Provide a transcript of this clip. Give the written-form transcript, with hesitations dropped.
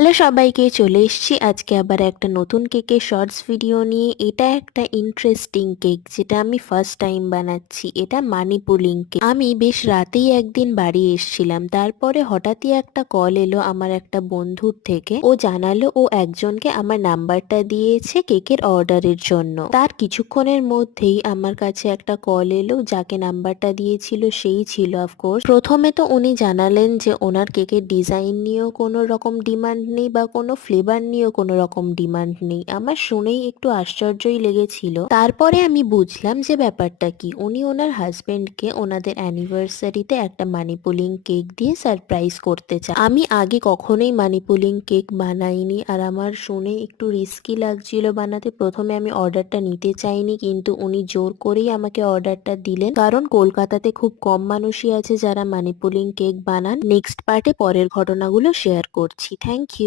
Hello সবাইকে, চলে এসেছি আজকে আবার একটা নতুন কেকের শর্টস ভিডিও নিয়ে। এটা একটা ইন্টারেস্টিং কেক যেটা আমি ফার্স্ট টাইম বানাচ্ছি। এটা মানি পুলিং কেক। আমি বেশ রাতেই একদিন বাড়ি এসেছিলাম, তারপরে হঠাৎই একটা কল এলো আমার একটা বন্ধুর থেকে। ও জানালো ও একজনকে আমার নাম্বারটা দিয়েছে কেকের অর্ডারের জন্য। তার কিছুক্ষণের মধ্যেই আমার কাছে একটা কল এলো, যাকে নাম্বারটা দিয়েছিল সেই ছিল অফকোর্স। প্রথমে তো উনি জানালেন যে ওনার কেকের ডিজাইন নিয়েও কোনো রকম ডিমান্ড নেই বা কোনো ফ্লেভার নিয়েও কোনো রকম ডিমান্ড নেই। আমার শুনেই একটু আশ্চর্যই লেগেছিল। তারপরে আমি বুঝলাম যে ব্যাপারটা কি। উনি ওনার হাজবেন্ডকে ওনাদের অ্যানিভার্সারিতে একটা মানি পুলিং কেক দিয়ে সারপ্রাইজ করতে চান। আমি আগে কখনোই মানি পুলিং কেক বানাইনি, আর আমার শুনে একটু রিস্কি লাগছিল বানাতে। প্রথমে আমি অর্ডারটা নিতে চাইনি, কিন্তু উনি জোর করেই আমাকে অর্ডারটা দিলেন, কারণ কলকাতাতে খুব কম মানুষই আছে যারা মানি পুলিং কেক বানান। নেক্সট পার্টে পরের ঘটনাগুলো শেয়ার করছি। Thank you.